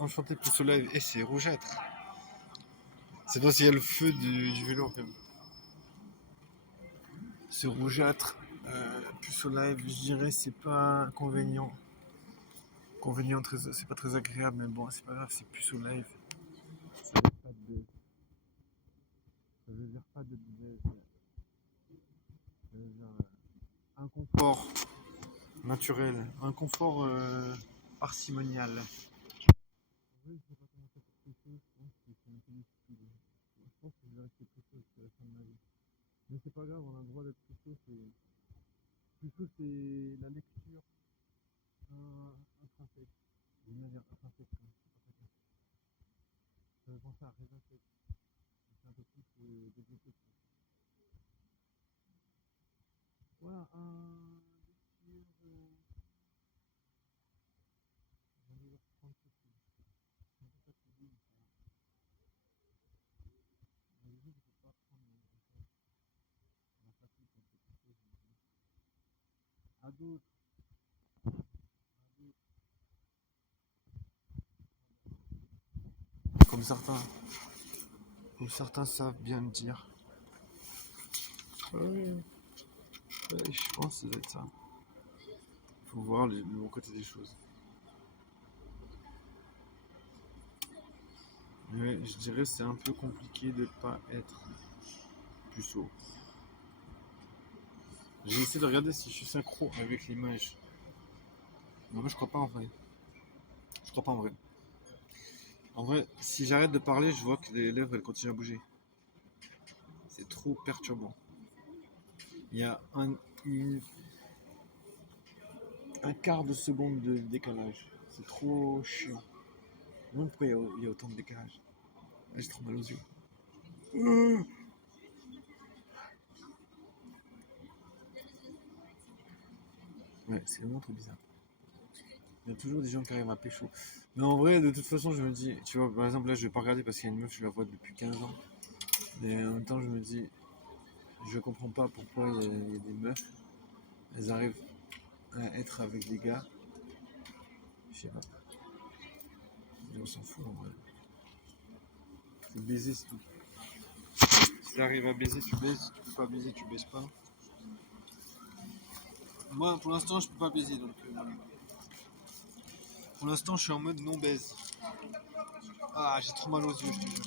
enchanté plus au live. Et c'est rougeâtre. C'est pas s'il y a le feu du vélo en fait. C'est rougeâtre. Plus au live, je dirais, c'est pas inconvénient. C'est pas très agréable, mais bon, c'est pas grave, c'est plus au live. Ça veut pas de baise. Ça veut dire pas de baise. Ça veut dire un confort naturel, un confort parcimonial. Oui, je sais pas comment ça fait quelque chose, je pense que c'est un peu difficile. Je pense que je vais rester plus chaud jusqu'à la fin de ma vie. Mais c'est pas grave, on a le droit d'être plus chaud, c'est la lecture intrinsèque. D'une manière intrinsèque, c'est pas très clair. Ça veut penser à rêve sec. C'est un peu plus développé. Voilà, lecture. J'en ai 30 secondes. C'est un peu fatigué, mais je peux pas prendre la fatigue quand c'est plus chaud. À d'autres. Comme certains, comme certains savent bien le dire. Ouais, je pense que ça doit être ça. Il faut voir le bon côté des choses. Mais je dirais que c'est un peu compliqué de pas être puceau. J'ai essayé de regarder si je suis synchro avec l'image. Mais moi je crois pas en vrai. Je crois pas en vrai. En vrai, si j'arrête de parler, je vois que les lèvres elles continuent à bouger. C'est trop perturbant. Il y a un quart de seconde de décalage. C'est trop chiant. Non, pourquoi il y a autant de décalage? J'ai trop mal aux yeux. Ouais, c'est vraiment trop bizarre. Il y a toujours des gens qui arrivent à pécho. Mais en vrai, de toute façon, je me dis, tu vois, par exemple, là, je vais pas regarder parce qu'il y a une meuf, je la vois depuis 15 ans. Mais en même temps, je me dis, je comprends pas pourquoi il y a des meufs, elles arrivent à être avec des gars. Je sais pas. On s'en fout en vrai. C'est baiser, c'est tout. Si t'arrives à baiser, tu baises. Si tu peux pas baiser, tu baises pas. Moi, pour l'instant, je peux pas baiser, donc voilà. Pour l'instant, je suis en mode non baise. Ah, j'ai trop mal aux yeux, je te jure.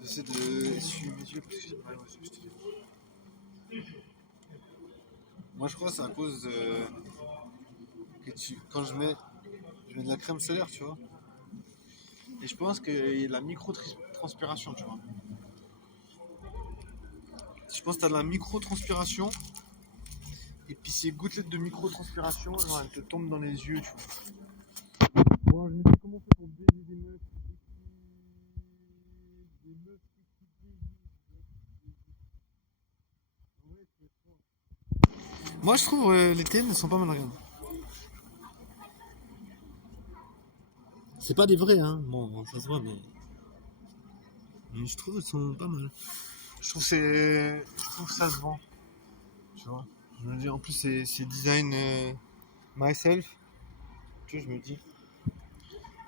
J'essaie de essuyer mes yeux parce que j'ai mal aux yeux, je te jure. Moi, je crois que c'est à cause que quand je mets de la crème solaire, tu vois. Et je pense qu'il y a de la micro-transpiration, tu vois. Je pense que t'as de la micro-transpiration. Et puis ces gouttelettes de micro-transpiration, genre, elles te tombent dans les yeux, tu vois. Bon, je me dis comment on fait pour baiser des meufs. Des meufs qui moi, je trouve les TN sont pas mal regardées. C'est pas des vrais, hein. Bon, ça se voit, mais je trouve qu'elles sont pas mal. Je trouve que ça se vend, tu vois. Je me dis, en plus, c'est design myself. Tu vois, je me dis,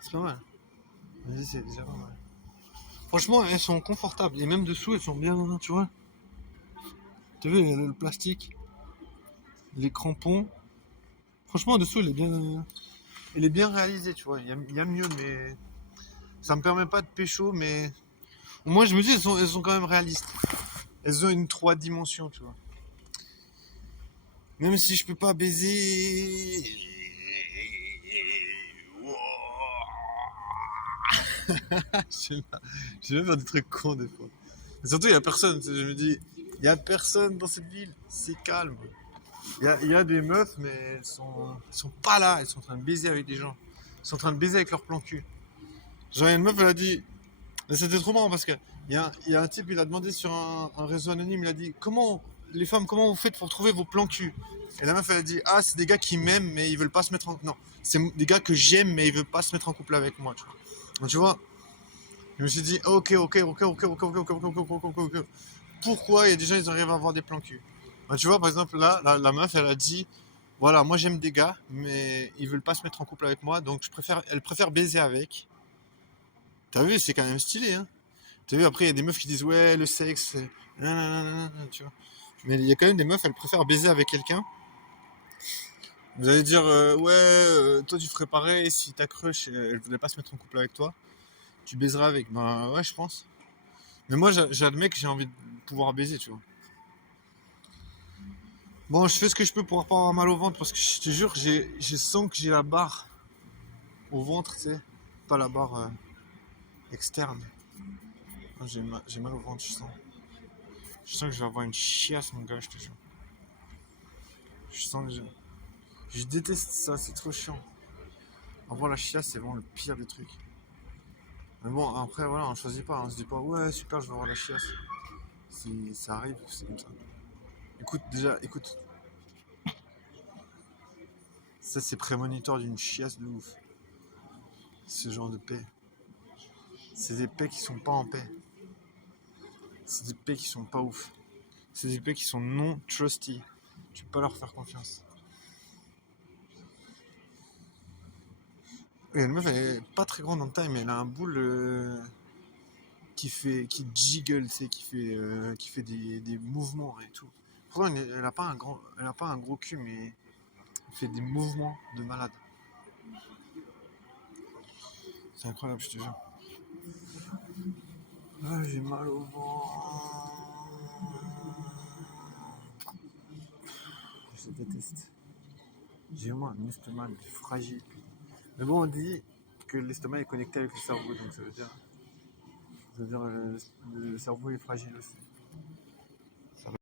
c'est pas mal. Je me dis, c'est déjà pas mal. Franchement, elles sont confortables. Et même dessous, elles sont bien, tu vois. Tu vois, le plastique, les crampons. Franchement, dessous, il est bien réalisé, tu vois. Il y a mieux, mais ça me permet pas de pécho, mais moi, je me dis, elles sont quand même réalistes. Elles ont une 3 dimensions, tu vois. Même si je peux pas baiser. Je vais faire des trucs cons des fois. Mais surtout, il y a personne. Je me dis, il y a personne dans cette ville. C'est calme. Il y a des meufs, mais elles sont pas là. Elles sont en train de baiser avec des gens. Elles sont en train de baiser avec leur plan cul. Genre, il y a une meuf, elle a dit. C'était trop marrant parce que il y a un type, il a demandé sur un réseau anonyme, il a dit les femmes, comment vous faites pour trouver vos plans cul? Et la meuf, elle a dit, ah, c'est des gars qui m'aiment, mais ils veulent pas se mettre en. Non, c'est des gars que j'aime, mais ils veulent pas se mettre en couple avec moi, tu vois. Donc, tu vois, je me suis dit, ok. Pourquoi il y a des gens, ils arrivent à avoir des plans cul? Bah, tu vois, par exemple, là, la meuf, elle a dit, Voilà, moi j'aime des gars, mais ils veulent pas se mettre en couple avec moi, donc elle préfère baiser avec. T'as vu, c'est quand même stylé, hein. T'as vu, après, il y a des meufs qui disent, ouais, le sexe, nanana, tu vois. Mais il y a quand même des meufs, elles préfèrent baiser avec quelqu'un. Vous allez dire, ouais, toi tu ferais pareil si ta crush, elle voulait pas se mettre en couple avec toi, tu baiserais avec. Ben ouais, je pense. Mais moi, j'admets que j'ai envie de pouvoir baiser, tu vois. Bon, je fais ce que je peux pour pas avoir mal au ventre, parce que je te jure, je sens que j'ai la barre au ventre, tu sais. Pas la barre externe. Non, j'ai mal au ventre, je sens. Je sens que je vais avoir une chiasse, mon gars, je te jure. Je sens que je déteste ça, c'est trop chiant. Avoir la chiasse, c'est vraiment le pire des trucs. Mais bon, après, voilà, on choisit pas. On se dit pas, ouais, super, je vais avoir la chiasse. Si ça arrive, c'est comme ça. Écoute, déjà, écoute. Ça, c'est prémonitoire d'une chiasse de ouf. Ce genre de paix. C'est des paix qui sont pas en paix. C'est des paix qui sont pas ouf. C'est des paix qui sont non trusty. Tu peux pas leur faire confiance. Et une meuf, elle est pas très grande en taille, mais elle a un boule qui jiggle, tu sais, qui fait des mouvements et tout. Pourtant, elle a pas un gros cul, mais elle fait des mouvements de malade. C'est incroyable, je te jure. Ah, j'ai mal au ventre. Je déteste. J'ai vraiment un estomac fragile. Mais bon, on dit que l'estomac est connecté avec le cerveau, donc ça veut dire le cerveau est fragile aussi.